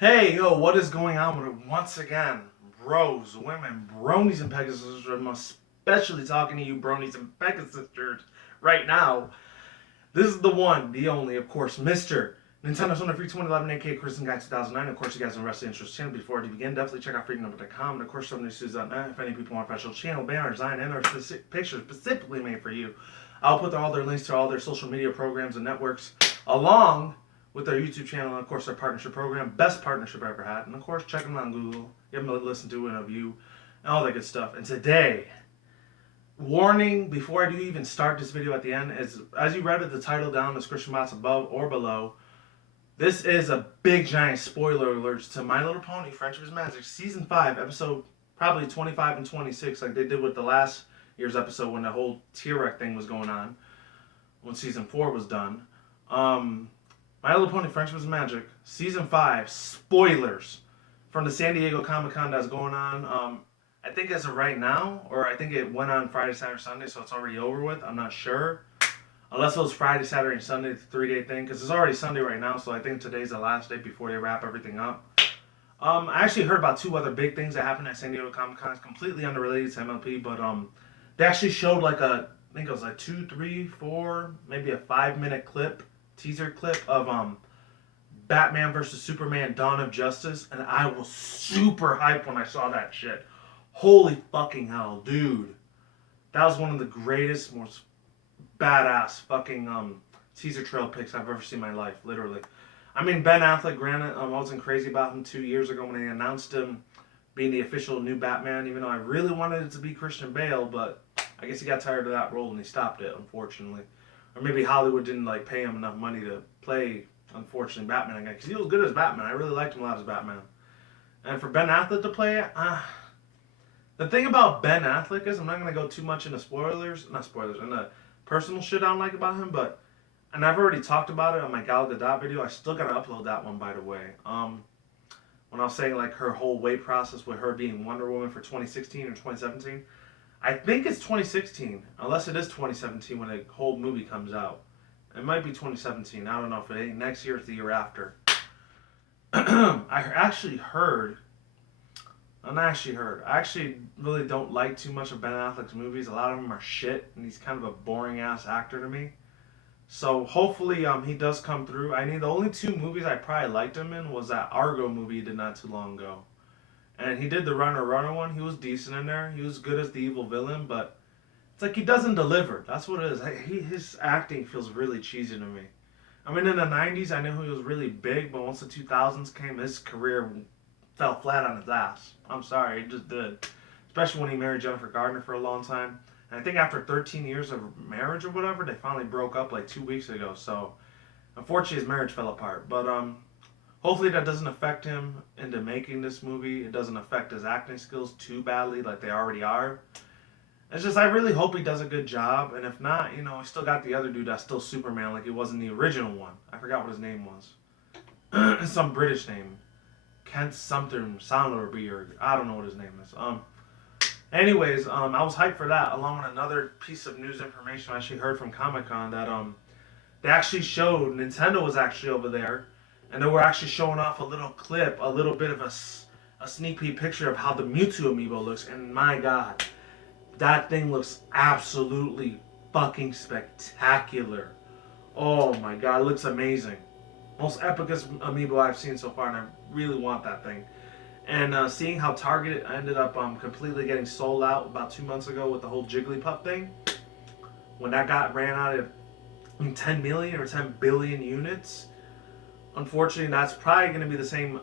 Hey, yo, what is going on with it once again? Bros, women, bronies, and pegasisters. I'm especially talking to you, bronies and pegasisters, right now. This is the one, the only, of course, Mr. Nintendo's on the free 2011 AK Christian Guy 2009. Of course, you guys are wrestling interest channel. Before we begin, definitely check out freedomnumber.com. And of course, somethingnews.net. If any people want special channel banner design and or pictures specifically made for you, I'll put all their links to all their social media programs and networks along with their YouTube channel and of course their partnership program, best partnership I ever had. And of course, check them out on Google, give them a listen to it, a view, and all that good stuff. And today, warning before I do even start this video at the end is, as you read at the title down in the description box above or below, this is a big giant spoiler alert to My Little Pony Friendship is Magic Season 5, episode probably 25 and 26, like they did with the last year's episode when the whole T-Rex thing was going on, when Season 4 was done. My Little Pony Friendship is Magic Season 5, spoilers from the San Diego Comic-Con that's going on. I think as of right now, or I think it went on Friday, Saturday, Sunday, so it's already over with. I'm not sure. Unless it was Friday, Saturday, and Sunday, the 3-day thing, because it's already Sunday right now, so I think today's the last day before they wrap everything up. I actually heard about two other big things that happened at San Diego Comic Con. It's completely unrelated to MLP, but they actually showed like I think it was like 2, 3, 4, maybe a 5-minute clip, teaser clip of Batman versus Superman: Dawn of Justice, and I was super hyped when I saw that shit. Holy fucking hell, dude! That was one of the greatest, most badass fucking teaser trail pics I've ever seen in my life, literally. I mean, Ben Affleck, granted, I wasn't crazy about him 2 years ago when they announced him being the official new Batman, even though I really wanted it to be Christian Bale, but I guess he got tired of that role and he stopped it, unfortunately. Or maybe Hollywood didn't like pay him enough money to play, unfortunately, Batman again, because he was good as Batman. I really liked him a lot as Batman. And for Ben Affleck to play it, the thing about Ben Affleck is, I'm not going to go too much into not spoilers, into personal shit I don't like about him, but, and I've already talked about it on my Gal Gadot video. I still got to upload that one, by the way. When I was saying like her whole weight process with her being Wonder Woman for 2016 or 2017, I think it's 2016, unless it is 2017 when the whole movie comes out. It might be 2017. I don't know if it ain't next year or the year after. I actually heard. I actually really don't like too much of Ben Affleck's movies. A lot of them are shit, and he's kind of a boring ass actor to me. So hopefully he does come through. I mean, the only two movies I probably liked him in was that Argo movie he did not too long ago. And he did the Runner one. He was decent in there. He was good as the evil villain, but it's like he doesn't deliver. That's what it is. His acting feels really cheesy to me. I mean, in the 90s, I knew he was really big, but once the 2000s came, his career fell flat on his ass. I'm sorry, it just did. Especially when he married Jennifer Gardner for a long time. And I think after 13 years of marriage or whatever, they finally broke up like 2 weeks ago. So, unfortunately, his marriage fell apart. But hopefully that doesn't affect him into making this movie. It doesn't affect his acting skills too badly like they already are. It's just I really hope he does a good job, and if not, you know, he still got the other dude that's still Superman like he was in the original one. I forgot what his name was. Some British name. Kent something Somerby, or I don't know what his name is. Anyways, I was hyped for that, along with another piece of news information I actually heard from Comic Con that they actually showed Nintendo was actually over there, and they were actually showing off a little clip, a little bit of a sneak peek picture of how the Mewtwo amiibo looks, and my god, that thing looks absolutely fucking spectacular. Oh my god, it looks amazing. Most epicest amiibo I've seen so far, and I really want that thing. And seeing how Target ended up completely getting sold out about 2 months ago with the whole Jigglypuff thing, when that got ran out of 10 million or 10 billion units, unfortunately, that's probably going to be the same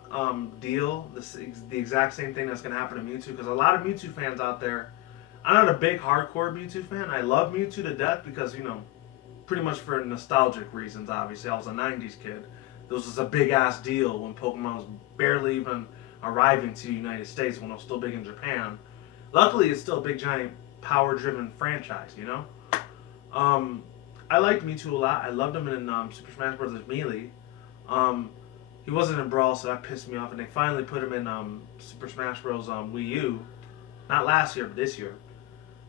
deal, the exact same thing that's going to happen to Mewtwo, because a lot of Mewtwo fans out there, I'm not a big hardcore Mewtwo fan. I love Mewtwo to death because, you know, pretty much for nostalgic reasons, obviously. I was a 90s kid. This was a big ass deal when Pokemon was barely even arriving to the United States, when it was still big in Japan. Luckily, it's still a big, giant, power driven franchise, you know? I liked Mewtwo a lot. I loved him in Super Smash Bros. Melee. He wasn't in Brawl, so that pissed me off, and they finally put him in Super Smash Bros. Wii U. Not last year, but this year.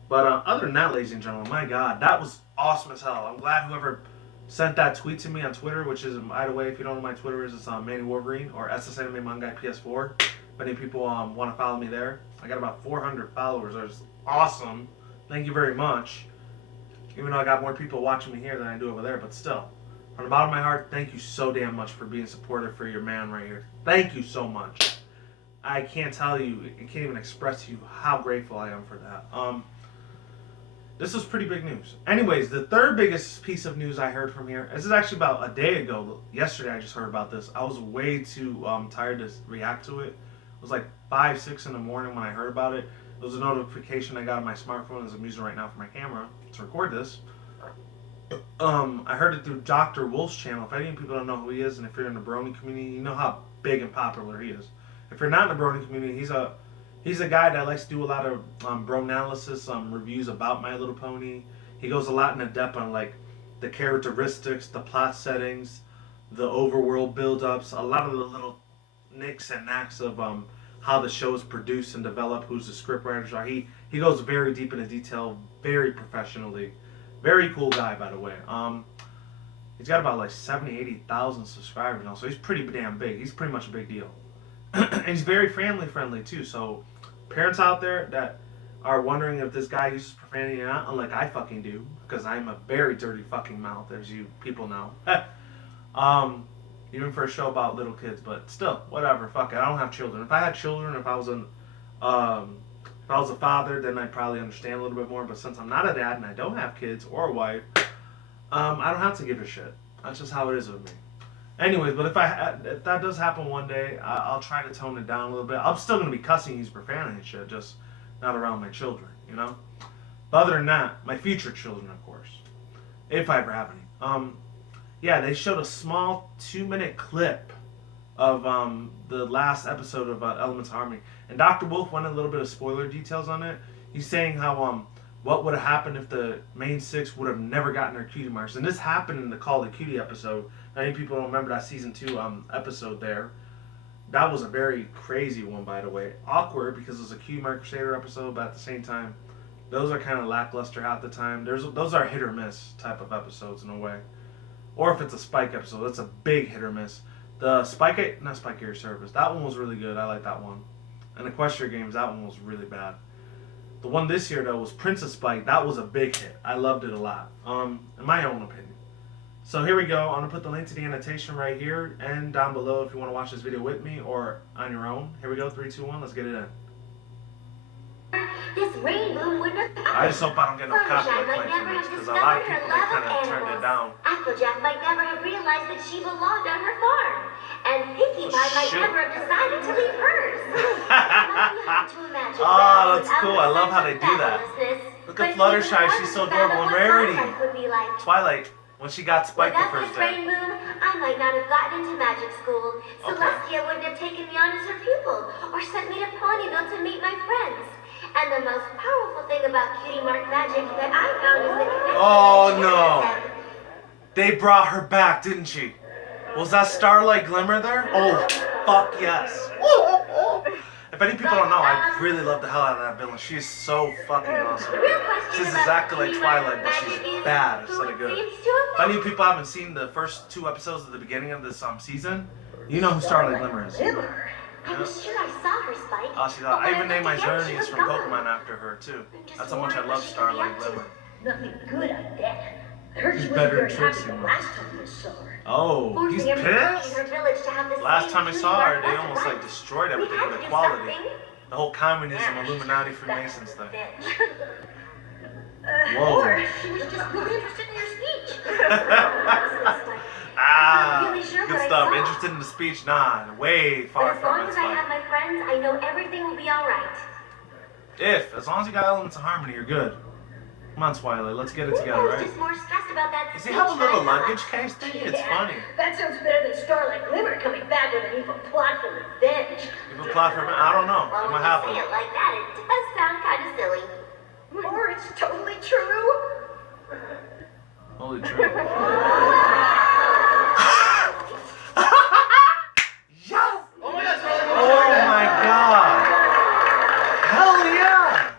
But other than that, ladies and gentlemen, my God, that was awesome as hell. I'm glad whoever sent that tweet to me on Twitter, which is, by the way, if you don't know my Twitter is, it's Manny Wolverine or SSAnime Manga PS4. If any people want to follow me there, I got about 400 followers. That's awesome. Thank you very much. Even though I got more people watching me here than I do over there, but still, from the bottom of my heart, thank you so damn much for being supportive for your man right here. Thank you so much. I can't tell you, I can't even express to you how grateful I am for that. This was pretty big news. Anyways, the third biggest piece of news I heard from here, this is actually about a day ago. Yesterday I just heard about this. I was way too tired to react to it. It was like 5, 6 in the morning when I heard about it. It was a notification I got on my smartphone as I'm using right now for my camera to record this. I heard it through Dr. Wolf's channel. If any people don't know who he is, and if you're in the brony community, you know how big and popular he is. If you're not in the brony community, he's a guy that likes to do a lot of bro analysis, reviews about My Little Pony. He goes a lot into depth on like the characteristics, the plot settings, the overworld build-ups, a lot of the little nicks and knacks of how the show is produced and developed, who's the script writers are. He goes very deep into detail, very professionally. Very cool guy, by the way. He's got about like 70, 80,000 subscribers now, so he's pretty damn big. He's pretty much a big deal. And he's very family friendly too, so parents out there that are wondering if this guy uses profanity or not, unlike I fucking do, because I'm a very dirty fucking mouth, as you people know. Even for a show about little kids, but still, whatever, fuck it. I don't have children. If I had children, if I was a father, then I'd probably understand a little bit more. But since I'm not a dad and I don't have kids or a wife, I don't have to give a shit. That's just how it is with me. Anyways, but if that does happen one day, I'll try to tone it down a little bit. I'm still gonna be cussing, use profanity and shit, just not around my children, you know. But other than that, my future children, of course, if I ever have any. Yeah, they showed a small 2-minute clip of the last episode of Elements of Harmony, and Dr. Wolf went in a little bit of spoiler details on it. He's saying how what would have happened if the main 6 would have never gotten their cutie marks, and this happened in the Call of Cutie episode. Many people don't remember that season 2 episode there. That was a very crazy one, by the way. Awkward because it was a Cutie Mark Crusader episode, but at the same time, those are kind of lackluster half the time. Those are hit or miss type of episodes in a way. Or if it's a Spike episode, that's a big hit or miss. The Spike Air Service, that one was really good. I like that one. And Equestria Games, that one was really bad. The one this year though was Princess Spike. That was a big hit. I loved it a lot. In my own opinion. So here we go. I'm gonna put the link to the annotation right here and down below if you want to watch this video with me or on your own. Here we go. 3, 2, 1. Let's get it in. This rainbow wouldn't have happened. I just hope I don't get no copyright claim from this because a lot of people they kind of turned it down. Applejack might never have realized that she belonged on her farm, and Pinkie Pie might never have decided to leave hers. Oh, that's cool. I love how they do that. Look at Fluttershy. She's so adorable. And Rarity. Twilight. When she got Spike the first day. I might not have gotten into magic school. Celestia wouldn't have taken me on as her pupil, or sent me to Ponyville to meet my friends. And the most powerful thing about Cutie Mark magic that I found is the connection. Oh no! They brought her back, didn't she? Was that Starlight Glimmer there? Oh, fuck yes. If any people don't know, I really love the hell out of that villain. She is so fucking awesome. She's exactly like Twilight, but she's bad instead of good. If any people haven't seen the first 2 episodes at the beginning of this season, you know who Starlight Glimmer is. I was sure I saw her, Spike. Oh, she thought. I even named my journeys from Pokemon after her, too. That's how much I love Starlight Glimmer. Nothing good, I bet. I heard She's better than Trixie. Last time we saw her. Oh, he's pissed? Last time I saw her, they almost like destroyed everything with equality. The whole communism, Illuminati, Freemasons thing. Whoa. Or she was just really interested in your speech. Good stuff. Interested in the speech? Nah, way far from it. As long as I have my friends, I know everything will be alright. As long as you got Elements of Harmony, you're good. Come on, Twilight, let's get it together, right? Just more stressed about that. Does he have a little luggage case thing? It's funny. That sounds better than Starlight Glimmer coming back with an evil plot for revenge. Evil plot for revenge? I don't know. It might happen. When you say it like that, it does sound kind of silly. Or it's totally true. Holy true. Yes! Oh my god! Hell yeah!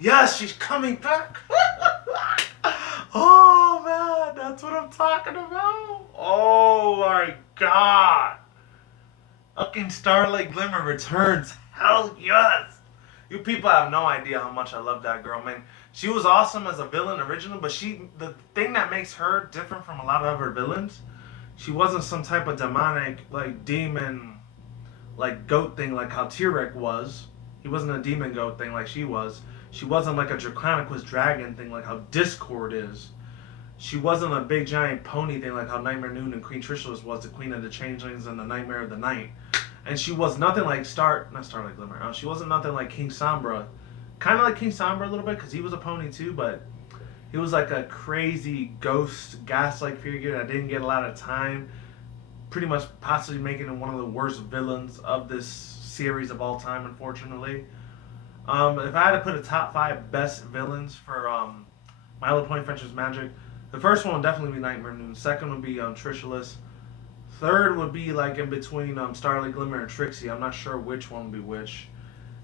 Yes, she's coming back! Oh man, that's what I'm talking god! Fucking Starlight Glimmer returns. Hell yes! You people have no idea how much I love that girl, man. She was awesome as a villain original, but the thing that makes her different from a lot of other villains, she wasn't some type of demonic, like, demon, like, goat thing like how T-Rex was. He wasn't a demon goat thing like she was. She wasn't like a Draconicus dragon thing like how Discord is. She wasn't a big giant pony thing like how Nightmare Noon and Queen Trishula's was the Queen of the Changelings and the Nightmare of the Night. And she was nothing like not Starlight Glimmer. She wasn't nothing like King Sombra. Kind of like King Sombra a little bit because he was a pony too, but he was like a crazy ghost, gas-like figure that didn't get a lot of time. Pretty much possibly making him one of the worst villains of this series of all time, unfortunately. If I had to put a top 5 best villains for My Little Pony Friendship's Magic, the first one would definitely be Nightmare Noon. Second would be Trishulus. Third would be like in between Starlight Glimmer and Trixie. I'm not sure which one would be which.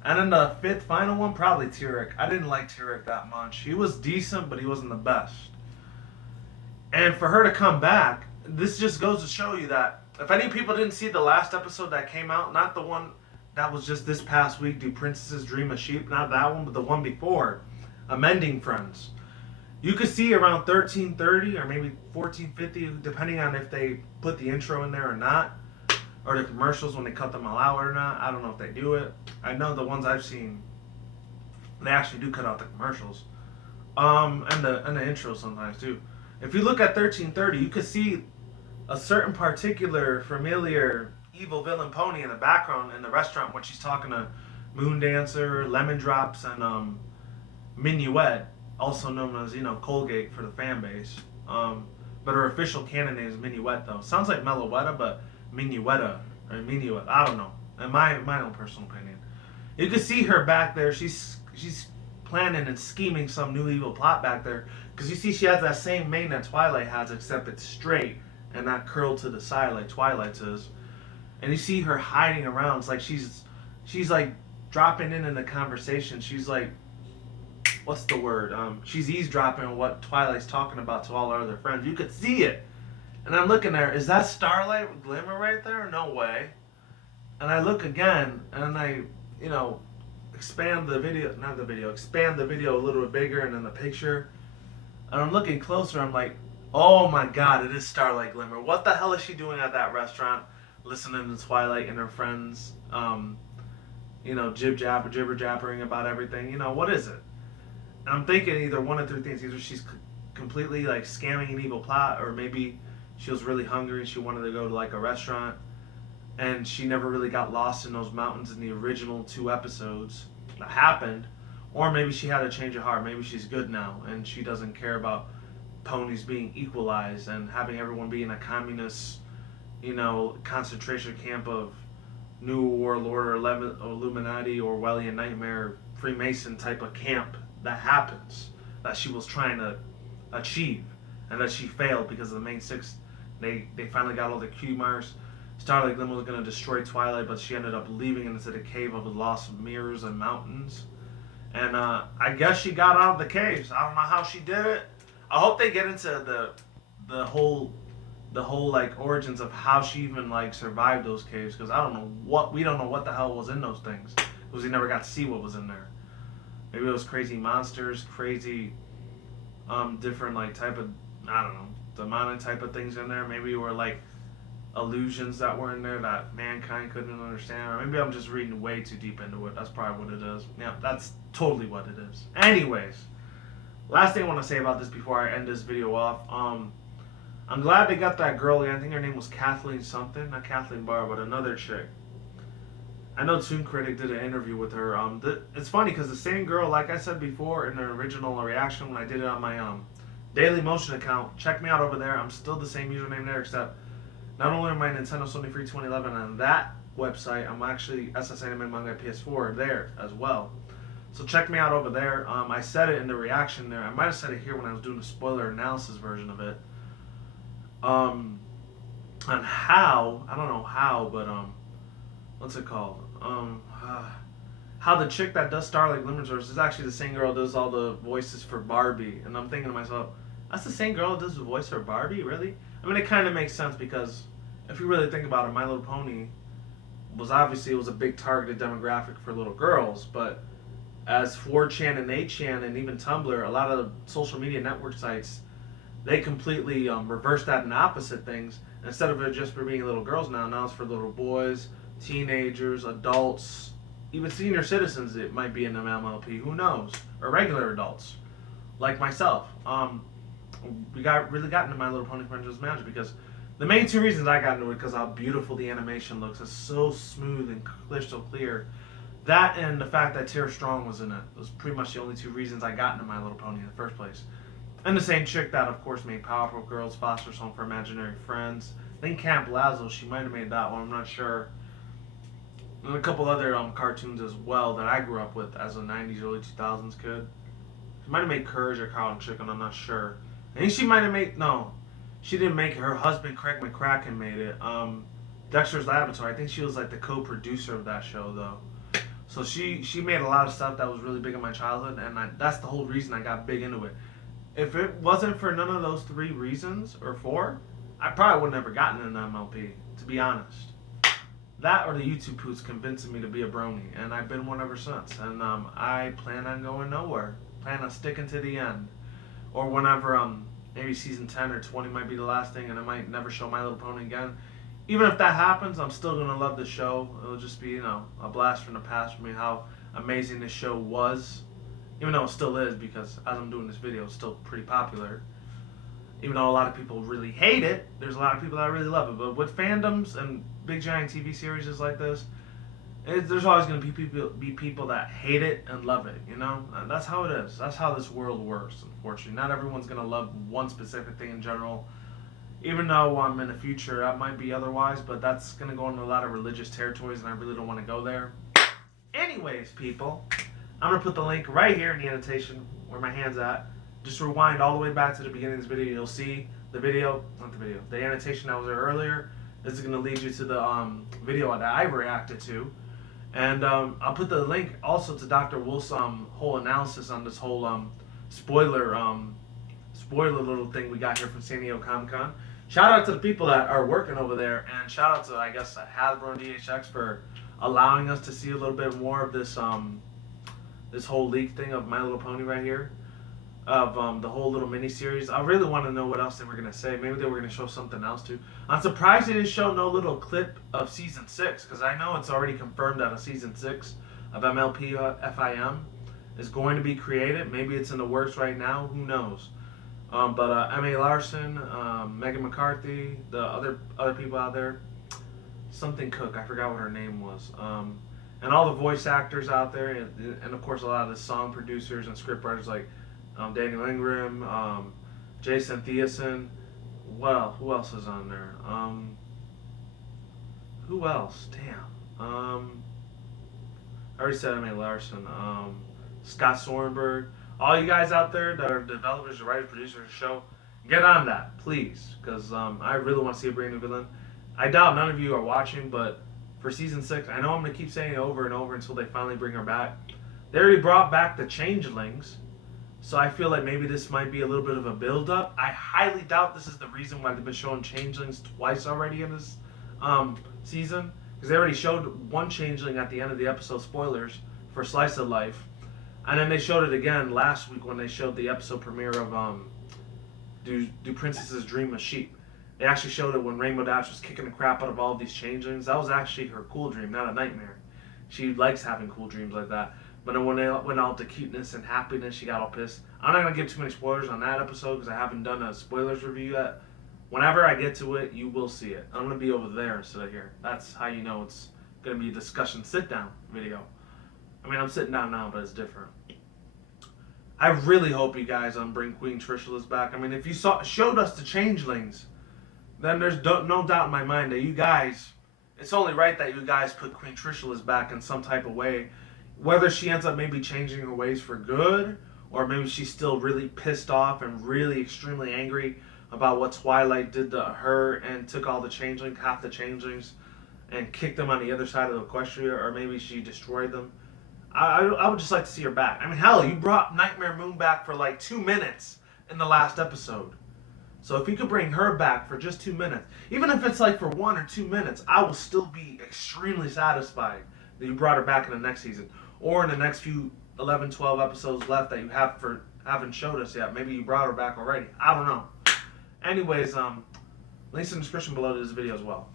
And then the fifth final one, probably T-Rex. I didn't like T-Rex that much. He was decent, but he wasn't the best. And for her to come back, this just goes to show you that if any people didn't see the last episode that came out, not the one that was just this past week, Do Princesses Dream of Sheep? Not that one, but the one before, Amending Friends. You could see around 13:30 or maybe 14:50, depending on if they put the intro in there or not, or the commercials when they cut them all out or not. I don't know if they do it. I know the ones I've seen, they actually do cut out the commercials, and the intro sometimes too. If you look at 13:30, you could see a certain particular familiar evil villain pony in the background in the restaurant when she's talking to Moon Dancer, Lemon Drops, and Minuet, also known as Colgate for the fan base. But her official canon name is Minuet though. Sounds like Meloetta, but Minuetta or Minuet. I don't know. In my own personal opinion, you can see her back there. She's planning and scheming some new evil plot back there because you see she has that same mane that Twilight has, except it's straight and not curled to the side like Twilight's is. And you see her hiding around. It's like she's like dropping in the conversation. She's like, what's the word? She's eavesdropping on what Twilight's talking about to all her other friends. You could see it. And I'm looking there. Is that Starlight Glimmer right there? No way. And I look again, and I, expand the video a little bit bigger, and then the picture. And I'm looking closer. I'm like, oh my God, it is Starlight Glimmer. What the hell is she doing at that restaurant, listening to Twilight and her friends, jibber jabbering about everything? What is it? And I'm thinking either one of 3 things. Either she's completely like scamming an evil plot, or maybe she was really hungry and she wanted to go to like a restaurant and she never really got lost in those mountains in the original 2 episodes that happened. Or maybe she had a change of heart. Maybe she's good now and she doesn't care about ponies being equalized and having everyone be in a communist, concentration camp of New World Order, Illuminati, Orwellian Nightmare, Freemason type of camp that happens, that she was trying to achieve, and that she failed because of the main 6. They finally got all the cue marks. Starlight Glimmer was going to destroy Twilight, but she ended up leaving into the cave of the lost mirrors and mountains. And I guess she got out of the caves. I don't know how she did it. I hope they get into the whole like origins of how she even like survived those caves, because we don't know what the hell was in those things, because we never got to see what was in there. Maybe it was crazy monsters, crazy different like type of, I don't know, demonic type of things in there. Maybe it were like illusions that were in there that mankind couldn't understand. Or maybe I'm just reading way too deep into it. That's probably what it is. Yeah, that's totally what it is. Anyways, last thing I want to say about this before I end this video off. I'm glad they got that girl. I think her name was Kathleen something. Not Kathleen Barr, but another chick. I know Toon Critic did an interview with her. It's funny because the same girl, like I said before in the original reaction when I did it on my Daily Motion account. Check me out over there. I'm still the same username there, except not only am I Nintendo Sony Free 2011 on that website, I'm actually SS Anime Manga PS4 there as well. So check me out over there. I said it in the reaction there. I might have said it here when I was doing the spoiler analysis version of it. On how, I don't know how, but what's it called? How the chick that does Starlight Glimmer's is actually the same girl that does all the voices for Barbie. And I'm thinking to myself, that's the same girl that does the voice for Barbie? Really? I mean, it kind of makes sense because if you really think about it, My Little Pony it was a big targeted demographic for little girls, but as 4chan and 8chan and even Tumblr, a lot of social media network sites, they completely reversed that and opposite things. Instead of it just for being little girls now it's for little boys, teenagers, adults, even senior citizens. It might be in an MLP, who knows, or regular adults like myself. We really got into My Little Pony Friendship Magic because the main two reasons I got into it because how beautiful the animation looks. It's so smooth and crystal clear. That and the fact that Tara Strong was in it. Those pretty much the only two reasons I got into My Little Pony in the first place. And the same chick that, of course, made Powerpuff Girls, Foster's Home for Imaginary Friends. I think Camp Lazlo, she might have made that one, I'm not sure. And a couple other cartoons as well that I grew up with as a 90s, early 2000s kid. She might have made Courage or Carl and Chicken, I'm not sure. I think she might have made, no, she didn't make it. Her husband, Craig McCracken, made it. Dexter's Laboratory, I think she was like the co-producer of that show, though. So she made a lot of stuff that was really big in my childhood, and that's the whole reason I got big into it. If it wasn't for none of those three reasons, or four, I probably would have never gotten an MLP, to be honest. That or the YouTube poots convincing me to be a brony, and I've been one ever since. And I plan on going nowhere. Plan on sticking to the end. Or whenever maybe season 10 or 20 might be the last thing, and I might never show My Little Pony again. Even if that happens, I'm still going to love the show. It'll just be, a blast from the past for me how amazing this show was. Even though it still is, because as I'm doing this video, it's still pretty popular. Even though a lot of people really hate it, there's a lot of people that really love it. But with fandoms and big giant TV series like this, there's always going to be people that hate it and love it, And that's how it is. That's how this world works, unfortunately. Not everyone's going to love one specific thing in general. Even though in the future that might be otherwise, but that's going to go into a lot of religious territories, and I really don't want to go there. Anyways, people, I'm going to put the link right here in the annotation where my hand's at. Just rewind all the way back to the beginning of this video. You'll see the annotation that was there earlier. This is going to lead you to the video that I reacted to. And I'll put the link also to Dr. Wolf's whole analysis on this whole spoiler little thing we got here from San Diego Comic-Con. Shout out to the people that are working over there, and shout out to, I guess, Hasbro and DHX for allowing us to see a little bit more of this this whole leak thing of My Little Pony right here, of the whole little mini-series. I really want to know what else they were going to say. Maybe they were going to show something else too. I'm surprised they didn't show no little clip of Season 6, because I know it's already confirmed that a Season 6 of MLP FIM is going to be created. Maybe it's in the works right now. Who knows? But M.A. Larson, Megan McCarthy, the other people out there, something Cook, I forgot what her name was, and all the voice actors out there, and of course a lot of the song producers and scriptwriters like Daniel Ingram, Jason Thiessen. Well, who else is on there? Who else? Damn. I already said M.A. Larson. Scott Sorenberg. All you guys out there that are developers, or writers, producers of the show, get on that, please, because I really want to see a brand new villain. I doubt none of you are watching, but for Season 6, I know I'm going to keep saying it over and over until they finally bring her back. They already brought back the Changelings, so I feel like maybe this might be a little bit of a build-up. I highly doubt this is the reason why they've been showing Changelings twice already in this season, because they already showed one Changeling at the end of the episode, spoilers, for Slice of Life. And then they showed it again last week when they showed the episode premiere of Do Princesses Dream of Sheep. They actually showed it when Rainbow Dash was kicking the crap out of all of these changelings. That was actually her cool dream, not a nightmare. She likes having cool dreams like that. But then when they went out to cuteness and happiness, she got all pissed. I'm not going to give too many spoilers on that episode because I haven't done a spoilers review yet. Whenever I get to it, you will see it. I'm going to be over there instead of here. That's how you know it's going to be a discussion sit-down video. I mean, I'm sitting down now, but it's different. I really hope you guys bring Queen Trishula's back. I mean, if you showed us the changelings, then there's no doubt in my mind that you guys, it's only right that you guys put Queen Trishula's back in some type of way. Whether she ends up maybe changing her ways for good, or maybe she's still really pissed off and really extremely angry about what Twilight did to her and took all the changelings, half the changelings, and kicked them on the other side of the Equestria, or maybe she destroyed them. I would just like to see her back. I mean, hell, you brought Nightmare Moon back for like 2 minutes in the last episode. So if you could bring her back for just 2 minutes, even if it's like for 1 or 2 minutes, I will still be extremely satisfied that you brought her back in the next season or in the next few 11, 12 episodes left that you haven't showed us yet. Maybe you brought her back already. I don't know. Anyways, links in the description below to this video as well.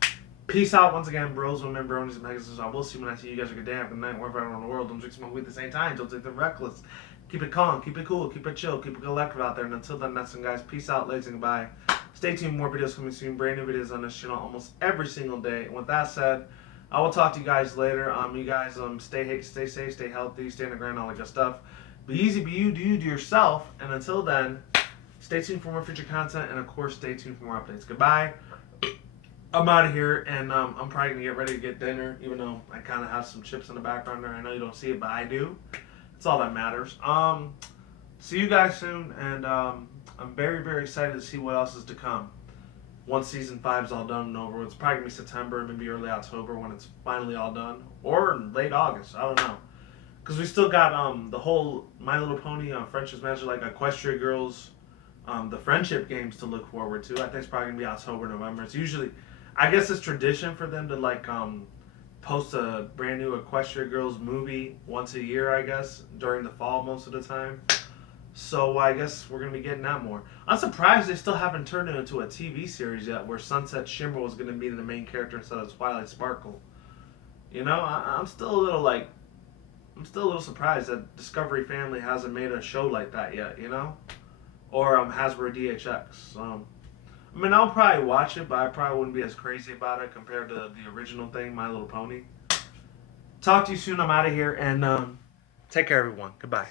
Peace out once again, bros, women, bronies, and pegasisters. I will see you when I see you guys. A good day, have a good night, wherever around the world. Don't drink smoke weed at the same time. Don't take the reckless. Keep it calm, keep it cool, keep it chill, keep it collective out there. And until then, that's it, guys. Peace out, ladies, and goodbye. Stay tuned, more videos coming soon. Brand new videos on this channel almost every single day. And with that said, I will talk to you guys later. You guys, stay safe, stay healthy, stay on the ground, all that good stuff. Be easy, be you, do yourself. And until then, stay tuned for more future content, and of course, stay tuned for more updates. Goodbye. I'm out of here, and I'm probably gonna get ready to get dinner, even though I kind of have some chips in the background there. I know you don't see it, but I do. It's all that matters. See you guys soon, and I'm very, very excited to see what else is to come. Once season 5 is all done and over, it's probably gonna be September, maybe early October when it's finally all done, or late August. I don't know, because we still got the whole My Little Pony Friendship Magic, like Equestria Girls, the friendship games to look forward to. I think it's probably gonna be October, November. It's usually, I guess, it's tradition for them to like post a brand new Equestria Girls movie once a year, I guess, during the fall most of the time. So I guess we're going to be getting that more. I'm surprised they still haven't turned it into a TV series yet where Sunset Shimmer was going to be the main character instead of Twilight Sparkle. You know, I'm still a little surprised that Discovery Family hasn't made a show like that yet, you know? Or Hasbro DHX. I mean, I'll probably watch it, but I probably wouldn't be as crazy about it compared to the original thing, My Little Pony. Talk to you soon. I'm out of here, and take care, everyone. Goodbye.